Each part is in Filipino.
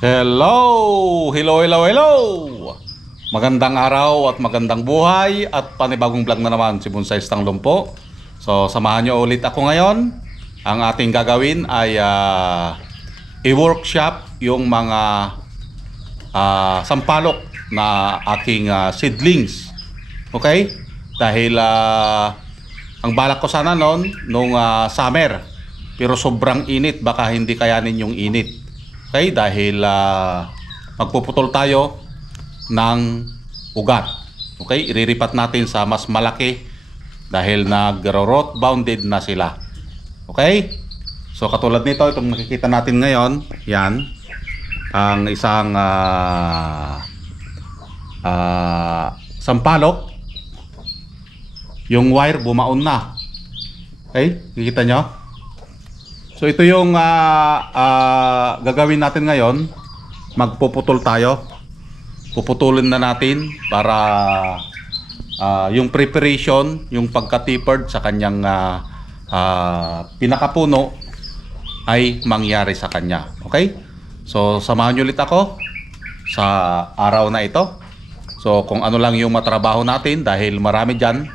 Hello! Magandang araw at magandang buhay at panibagong vlog na naman si Bonsai Stanglong po. So samahan nyo ulit ako ngayon. Ang ating gagawin ay i-workshop yung mga sampalok na aking seedlings. Okay? Dahil ang balak ko sana noon nung summer, pero sobrang init, baka hindi kayanin yung init. Okay, dahil magpuputol tayo ng ugat. Okay, iriripat natin sa mas malaki dahil nag-root bounded na sila. Okay? So katulad nito, itong nakikita natin ngayon, yan ang isang sampalok. Yung wire bumaon na. Okay, kikita nyo? So ito yung gagawin natin ngayon. Magpuputol tayo. Puputulin na natin para yung preparation, yung pagka-tapered sa kanyang pinakapuno ay mangyari sa kanya. Okay? So samahan nyo ulit ako sa araw na ito. So kung ano lang yung matrabaho natin, dahil marami dyan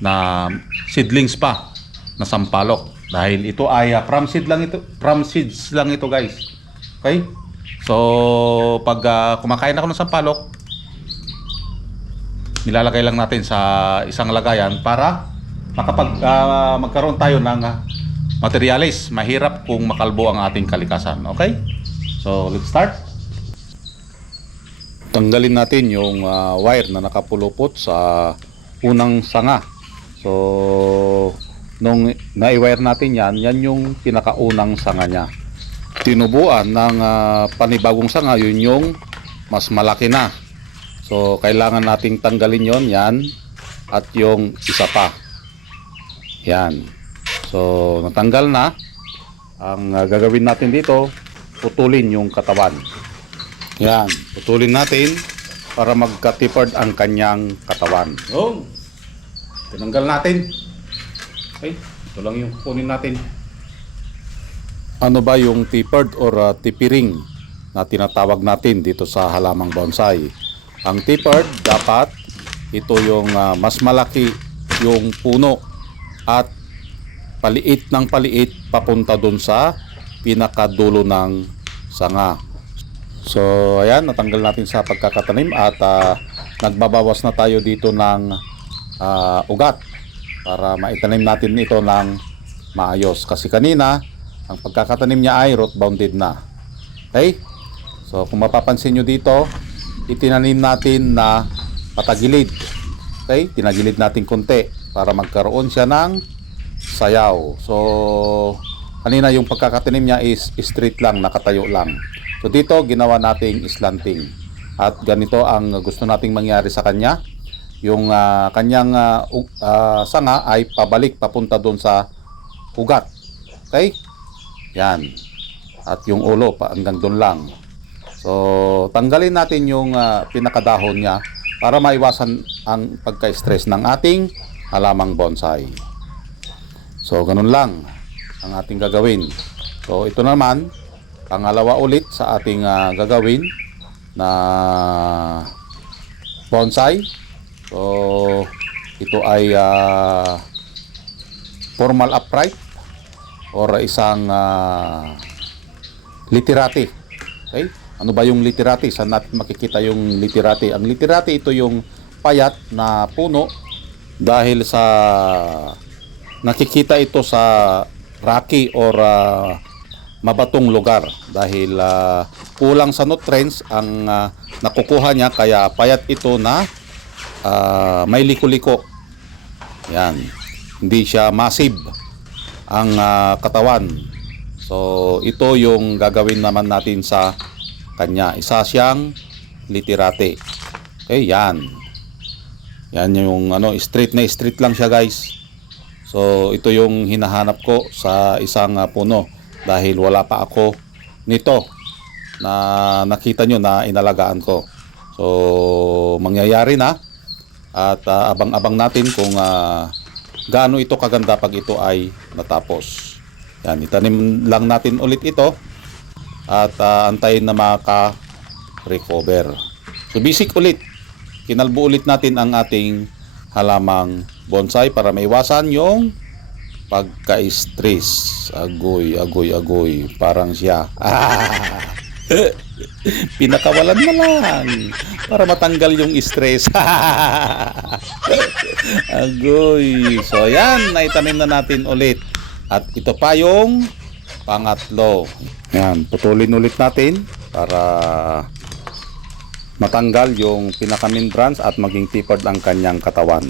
na seedlings pa na sampalok. Dahil ito ay from seeds lang ito guys. Okay? So pag kumakain ako ng sampalok, nilalagay lang natin sa isang lagayan para magkaroon tayo ng materialis. Mahirap kung makalbo ang ating kalikasan. Okay? So let's start. Tanggalin natin yung wire na nakapulupot sa unang sanga. So nung na-wire natin yan yung pinakaunang sanga niya. Tinubuan ng panibagong sanga, yun yung mas malaki na. So kailangan nating tanggalin yon, yan, at yung isa pa. Yan. So natanggal na. Ang gagawin natin dito, putulin yung katawan. Yan, putulin natin para magka-tapered ang kanyang katawan. Oh, tinanggal natin. Okay, ito lang yung kunin natin. Ano ba yung tapered or tapering na tinatawag natin dito sa halamang bonsai? Ang tapered, dapat ito yung mas malaki yung puno at paliit ng paliit papunta dun sa pinakadulo ng sanga. So ayan, natanggal natin sa pagkakatanim at nagbabawas na tayo dito ng ugat para maitanim natin ito ng maayos. Kasi kanina, ang pagkakatanim niya ay root bounded na. Okay? So kung mapapansin nyo dito, itinanim natin na patagilid. Okay? Tinagilid natin konti para magkaroon siya ng sayaw. So kanina yung pagkakatanim niya is straight lang, nakatayo lang. So dito ginawa nating slanting. At ganito ang gusto nating mangyari sa kanya. Yung kanyang sanga ay pabalik papunta doon sa ugat. Okay? Yan. At yung ulo hanggang doon lang. So tanggalin natin yung pinakadahon niya para maiwasan ang pagka-stress ng ating halamang bonsai. So ganun lang ang ating gagawin. So ito naman pangalawa ulit sa ating gagawin na bonsai. So ito ay formal upright or isang literati. Okay? Ano ba yung literati? Saan natin makikita yung literati? Ang literati, ito yung payat na puno dahil sa nakikita ito sa rocky or mabatong lugar dahil kulang sa nutrients ang nakukuha niya, kaya payat ito na may liko-liko. Yan. Hindi siya massive ang katawan. So ito yung gagawin naman natin sa kanya. Isa siyang literate. Okay, yan. Yan yung straight na straight lang siya guys. So ito yung hinahanap ko sa isang puno dahil wala pa ako nito na nakita nyo na inalagaan ko. So mangyayari na. At abang-abang natin kung gaano ito kaganda pag ito ay natapos. Yan, itanim lang natin ulit ito. at antayin na maka-recover. So basic ulit, kinalbo ulit natin ang ating halamang bonsai para maiwasan yung pagka-stress. Agoy, agoy, agoy. Parang siya. Pinakawalan na lang para matanggal yung stress. Agoy. So yan, naitanim na natin ulit. At ito pa yung pangatlo. Yan, putulin ulit natin para matanggal yung pinaka-main branch at maging tapered ang kanyang katawan.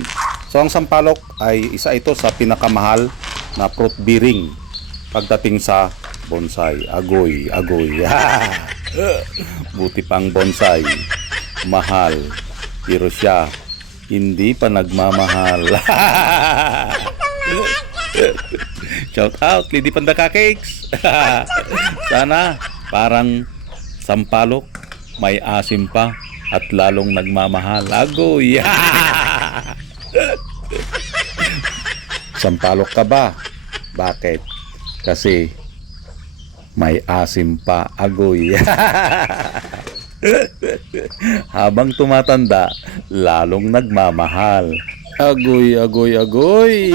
So ang sampalok ay isa ito sa pinakamahal na fruit bearing pagdating sa bonsai. Agoy, agoy. Buti pang bonsai. Mahal. Pero siya, hindi pa nagmamahal. Shout out, Lady Pandaka Cakes. Sana parang sampalok, may asim pa at lalong nagmamahal. Agoy. Sampalok ka ba? Bakit? Kasi may asim pa. Agoy. Habang tumatanda, lalong nagmamahal. Agoy, agoy, agoy.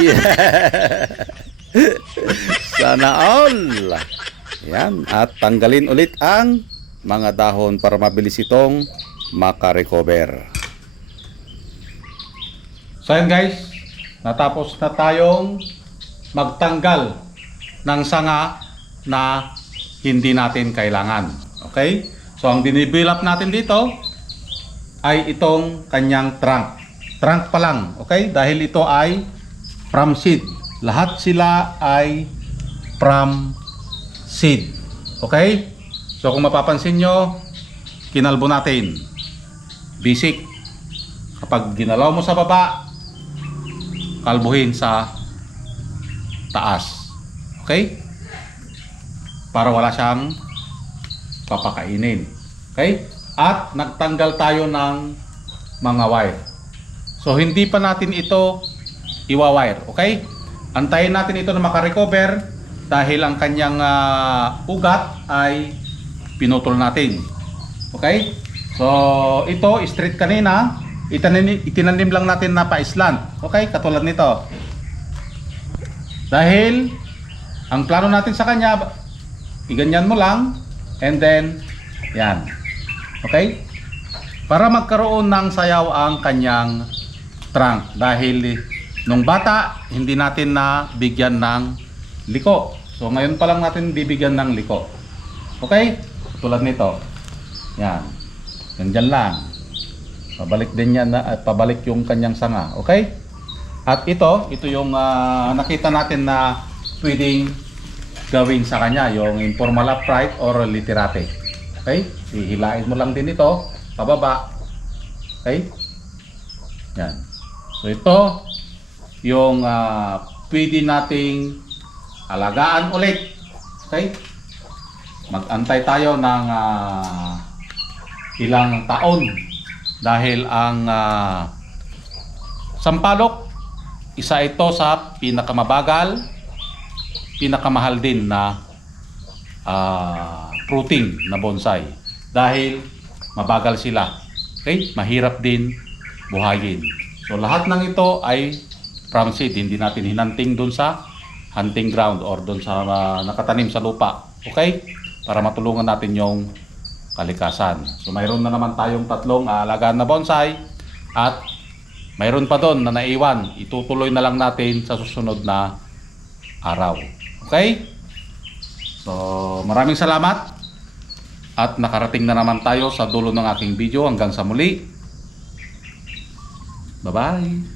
Sana all. Yan. At tanggalin ulit ang mga dahon para mabilis itong makarecover. So yan guys, natapos na tayong magtanggal ng sanga na hindi natin kailangan. Okay? So ang dinibuild natin dito ay itong kanyang trunk. Trunk pa lang. Okay? Dahil ito ay from seed. Lahat sila ay from seed. Okay? So kung mapapansin nyo, kinalbo natin. Basic. Kapag ginalaw mo sa baba, kalbuhin sa taas. Okay? Para wala siyang papakainin. Okay? At nagtanggal tayo ng mga wire. So hindi pa natin ito iwa-wire. Okay? Antayin natin ito na makarecover dahil ang kanyang ugat ay pinutol natin. Okay? So ito straight kanina, itinanim lang natin na pa-slant. Okay? Katulad nito. Dahil ang plano natin sa kanya, iganyan mo lang and then yan. Okay? Para magkaroon ng sayaw ang kanyang trunk dahil nung bata hindi natin na bigyan ng liko. So ngayon pa lang natin bibigyan ng liko. Okay? Tulad nito. Yan. Ganyan lang. Pabalik din yan na pabalik yung kanyang sanga. Okay? At ito yung nakita natin na pwedeng gawin sa kanya, yung informal upright or literate. Okay? Hihilain mo lang din ito pababa. Okay? Yan. So ito yung pwede nating alagaan ulit. Okay? Mag-antay tayo ng ilang taon dahil ang sampalok, isa ito sa pinakamabagal, pinakamahal din na fruiting na bonsai dahil mabagal sila. Okay? Mahirap din buhayin. So lahat ng ito ay from seed, hindi natin hinanting dun sa hunting ground or dun sa nakatanim sa lupa. Okay? Para matulungan natin yung kalikasan. So mayroon na naman tayong tatlong alagaan na bonsai at mayroon pa doon na naiwan. Itutuloy na lang natin sa susunod na araw. Okay? So maraming salamat at nakarating na naman tayo sa dulo ng aking video. Hanggang sa muli. Bye-bye.